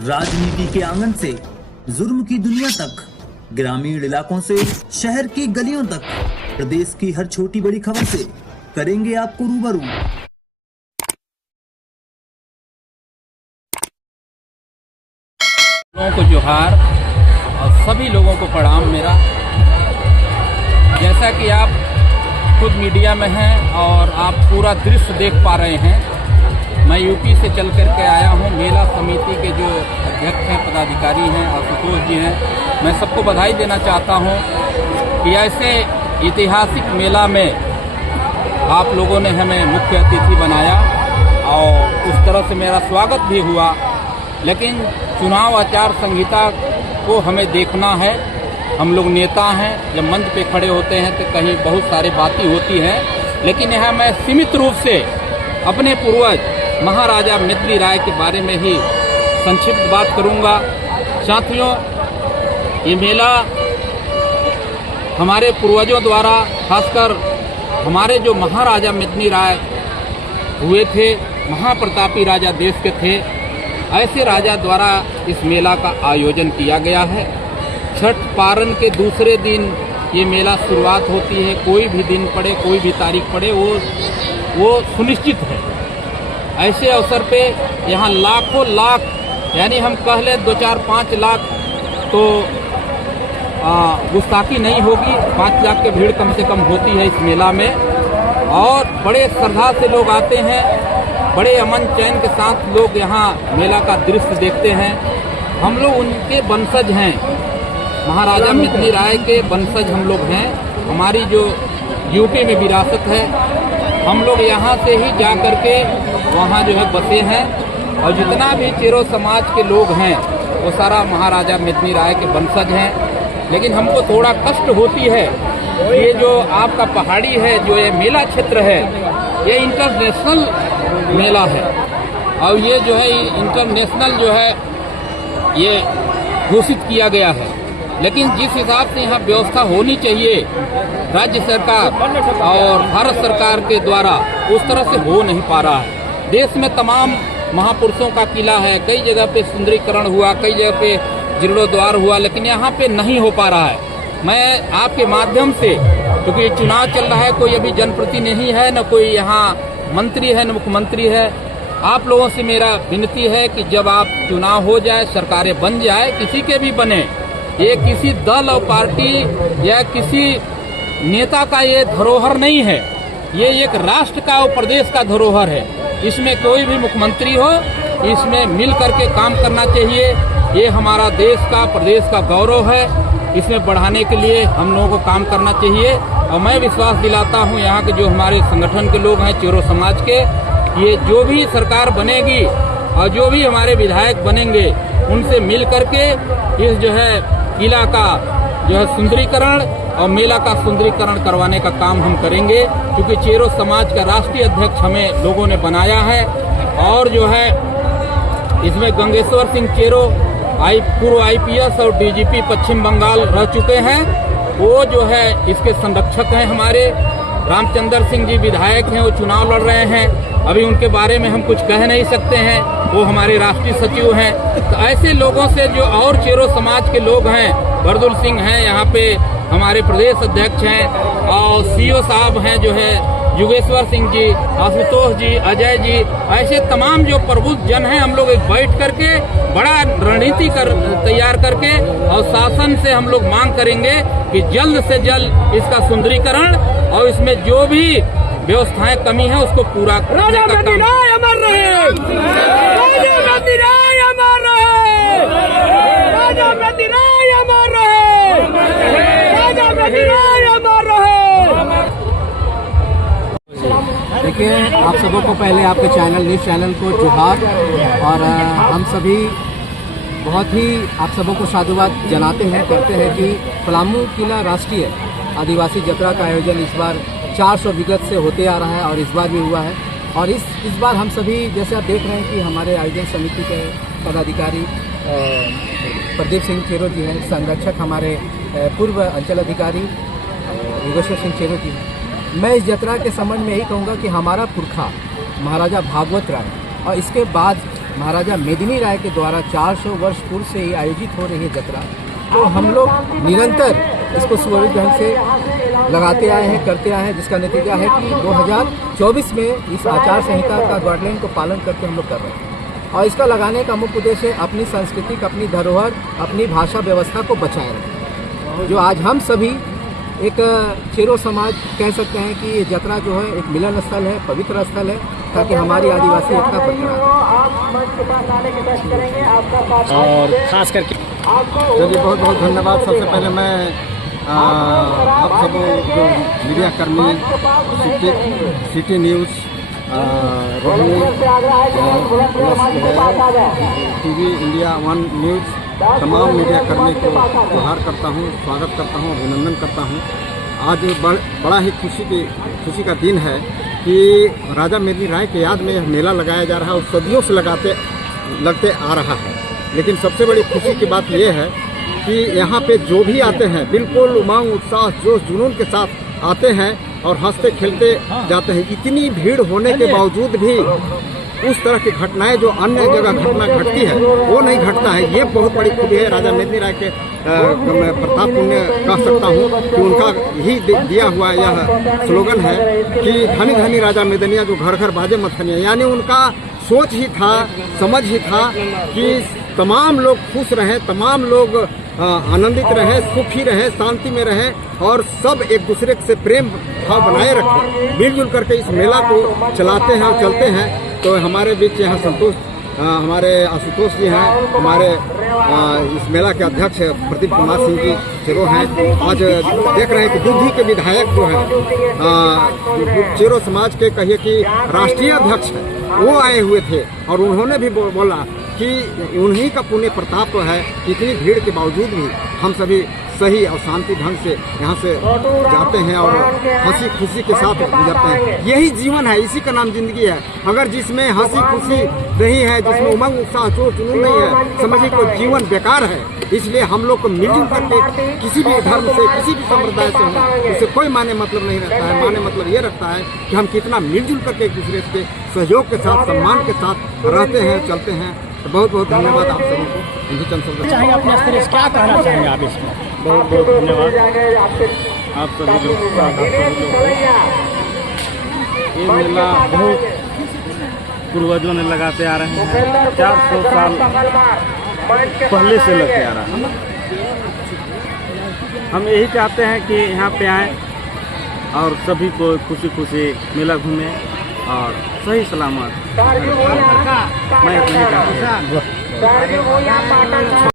राजनीति के आंगन से जुर्म की दुनिया तक, ग्रामीण इलाकों से शहर की गलियों तक, प्रदेश की हर छोटी बड़ी खबर से करेंगे आपको रूबरू। लोगों को जोहार और सभी लोगों को प्रणाम मेरा। जैसा कि आप खुद मीडिया में हैं और आप पूरा दृश्य देख पा रहे हैं, मैं यूपी से चल कर के आया हूं। मेला समिति के जो अध्यक्ष हैं, पदाधिकारी हैं, आशुतोष जी हैं, मैं सबको बधाई देना चाहता हूं कि ऐसे ऐतिहासिक मेला में आप लोगों ने हमें मुख्य अतिथि बनाया और उस तरह से मेरा स्वागत भी हुआ। लेकिन चुनाव आचार संहिता को हमें देखना है। हम लोग नेता हैं, जब मंच पे खड़े होते हैं तो कहीं बहुत सारी बातें होती हैं, लेकिन यहाँ मैं सीमित रूप से अपने पूर्वज महाराजा मिथिली राय के बारे में ही संक्षिप्त बात करूँगा। साथियों, ये मेला हमारे पूर्वजों द्वारा, खासकर हमारे जो महाराजा मिथिली राय हुए थे, महाप्रतापी राजा देश के थे, ऐसे राजा द्वारा इस मेला का आयोजन किया गया है। छठ पारण के दूसरे दिन ये मेला शुरुआत होती है। कोई भी दिन पड़े, कोई भी तारीख पड़े, वो सुनिश्चित है। ऐसे अवसर पे यहाँ लाखों लाख, यानी हम कह लें 2-4-5 लाख तो गुस्ताखी नहीं होगी, 5 लाख की भीड़ कम से कम होती है इस मेला में। और बड़े श्रद्धा से लोग आते हैं, बड़े अमन चैन के साथ लोग यहाँ मेला का दृश्य देखते हैं। हम लोग उनके वंशज हैं, महाराजा मिथिली राय के वंशज हम लोग हैं। हमारी जो यूपी में विरासत है, हम लोग यहाँ से ही जा करके वहाँ जो है बसे हैं। और जितना भी चेरो समाज के लोग हैं वो सारा महाराजा मिथिली राय के वंशज हैं। लेकिन हमको थोड़ा कष्ट होती है, ये जो आपका पहाड़ी है, जो ये मेला क्षेत्र है, ये इंटरनेशनल मेला है और ये जो है इंटरनेशनल जो है ये घोषित किया गया है। लेकिन जिस हिसाब से यहाँ व्यवस्था होनी चाहिए राज्य सरकार और भारत सरकार के द्वारा, उस तरह से हो नहीं पा रहा है। देश में तमाम महापुरुषों का किला है, कई जगह पे सुंदरीकरण हुआ, कई जगह पे जीर्णोद्वार हुआ, लेकिन यहाँ पे नहीं हो पा रहा है। मैं आपके माध्यम से, क्योंकि चुनाव चल रहा है, कोई अभी जनप्रतिनिधि नहीं है, न कोई यहाँ मंत्री है, न मुख्यमंत्री है, आप लोगों से मेरा विनती है कि जब आप चुनाव हो जाए, सरकारें बन जाए, किसी के भी बने, ये किसी दल और पार्टी या किसी नेता का ये धरोहर नहीं है, ये एक राष्ट्र का और प्रदेश का धरोहर है। इसमें कोई भी मुख्यमंत्री हो, इसमें मिल करके काम करना चाहिए। ये हमारा देश का, प्रदेश का गौरव है, इसमें बढ़ाने के लिए हम लोगों को काम करना चाहिए। और मैं विश्वास दिलाता हूँ यहाँ के जो हमारे संगठन के लोग हैं, चेरो समाज के, ये जो भी सरकार बनेगी और जो भी हमारे विधायक बनेंगे, उनसे मिल करके इस जो है किला का जो है सुंदरीकरण और मेला का सुंदरीकरण करवाने का काम हम करेंगे। क्योंकि चेरो समाज का राष्ट्रीय अध्यक्ष हमें लोगों ने बनाया है और जो है इसमें गंगेश्वर सिंह चेरो पूर्व IPS और DGP पश्चिम बंगाल रह चुके हैं, वो जो है इसके संरक्षक हैं। हमारे रामचंद्र सिंह जी विधायक हैं, वो चुनाव लड़ रहे हैं, अभी उनके बारे में हम कुछ कह नहीं सकते हैं, वो हमारे राष्ट्रीय सचिव हैं। तो ऐसे लोगों से जो और चेरो समाज के लोग हैं, बरदुल सिंह हैं, यहाँ पे हमारे प्रदेश अध्यक्ष हैं, और CO साहब हैं जो है युगेश्वर सिंह जी, आशुतोष जी, अजय जी, ऐसे तमाम जो प्रबुद्ध जन हैं, हम लोग एक बैठ करके बड़ा रणनीति तैयार करके और शासन से हम लोग मांग करेंगे कि जल्द से जल्द इसका सुंदरीकरण और इसमें जो भी व्यवस्थाएं कमी है उसको पूरा करने का काम। अमर रहे, राजा मिथिली राय अमर रहे, राजा मिथिली राय अमर रहे, राजा मिथिली राय अमर रहे। देखिए, आप सबों को पहले आपके चैनल, न्यूज़ चैनल को जोहार। और हम सभी बहुत ही आप सबों को साधुवाद जनाते हैं, करते हैं कि पलामू किला राष्ट्रीय आदिवासी यात्रा का आयोजन इस बार 400 विगत से होते आ रहा है और इस बार भी हुआ है। और इस बार हम सभी, जैसे आप देख रहे हैं कि हमारे आयोजन समिति के पदाधिकारी प्रदीप सिंह चेरो जी हैं, संरक्षक हमारे पूर्व अंचल अधिकारी योगेश्वर सिंह चेरो जी हैं। मैं इस यात्रा के संबंध में यही कहूँगा कि हमारा पुरखा महाराजा भागवत राय और इसके बाद महाराजा मेदिनी राय के द्वारा 400 वर्ष पूर्व से ही आयोजित हो रही है जत्रा, तो हम लोग निरंतर इसको सुव्यवस्थित ढंग से लगाते आए हैं, करते आए हैं, जिसका नतीजा है कि 2024 में इस आचार संहिता का गाइडलाइन को पालन करके हम लोग कर रहे हैं। और इसका लगाने का मुख्य उद्देश्य है अपनी सांस्कृतिक, अपनी धरोहर, अपनी भाषा व्यवस्था को बचाए रखें। जो आज हम सभी एक चेरो समाज कह सकते हैं कि ये जत्रा जो है एक मिलन स्थल है, पवित्र स्थल है, ताकि हमारी आदिवासी एकता बरकरार रहे। और खास करके चलिए, बहुत बहुत धन्यवाद। सबसे पहले मैं आप सब जो मीडिया कर्मी, city news, Rohini TV India 1 news, तमाम मीडिया कर्मी को जोहार करता हूँ, स्वागत करता हूँ, अभिनंदन करता हूँ। आज बड़ा ही खुशी का दिन है कि राजा मेदिनी राय के याद में यह मेला लगाया जा रहा है और सदियों से लगते आ रहा है। लेकिन सबसे बड़ी खुशी की बात यह है कि यहाँ पे जो भी आते हैं बिल्कुल उमंग, उत्साह, जोश, जुनून के साथ आते हैं और हंसते खेलते जाते हैं। इतनी भीड़ होने के बावजूद भी उस तरह की घटनाएं जो अन्य जगह घटना घटती है वो नहीं घटता है। ये बहुत बड़ी खूबी है राजा मेदिनी राय के मैं प्रताप पुण्य कह सकता हूँ कि उनका ही दिया हुआ यह स्लोगन है कि धनी धनी राजा मेदिनिया जो घर घर बाजे मथनिया। यानी उनका सोच ही था, समझ ही था कि तमाम लोग खुश रहें, तमाम लोग आनंदित रहें, सुखी रहें, शांति में रहें और सब एक दूसरे से प्रेम भाव बनाए रखें। मिलजुल करके इस मेला को चलाते हैं और चलते हैं। तो हमारे बीच यहाँ हमारे आशुतोष जी हैं, हमारे इस मेला के अध्यक्ष प्रदीप कुमार सिंह जी चेरो हैं। आज देख रहे हैं कि दुधी के विधायक जो हैं चेरो समाज के कहिए कि राष्ट्रीय अध्यक्ष हैं, वो आए हुए थे और उन्होंने भी बोला कि उन्हीं का पुण्य प्रताप है कि इतनी भीड़ के बावजूद भी हम सभी सही और शांति ढंग से यहाँ से जाते हैं और हंसी खुशी के साथ गुजरते हैं। यही जीवन है, इसी का नाम जिंदगी है। अगर जिसमें हंसी खुशी नहीं है, जिसमें उमंग, उत्साह, जोश, जुनून नहीं है, समझिए कोई जीवन बेकार है। इसलिए हम लोग को मिलजुल करके किसी भी धर्म से, किसी भी संप्रदाय से हों, इससे कोई माने मतलब नहीं रहता है। माने मतलब ये रखता है कि हम कितना मिलजुल करके एक दूसरे के सहयोग के साथ, सम्मान के साथ रहते हैं, चलते हैं। तो बहुत बहुत धन्यवाद आप सभी को। हिंदू चंद चाहेंगे अपने स्तर से क्या कहना चाहेंगे आप इसमें? बहुत बहुत धन्यवाद आप सभी लोग। ये मेला बहुत पूर्वजों ने लगाते आ रहे हैं, 400 साल पहले से लगते आ रहा है। हम यही चाहते हैं कि यहाँ पे आएँ और सभी को खुशी खुशी मेला घूमें और सही सलामत। मैं इतना ही चाहता हूँ।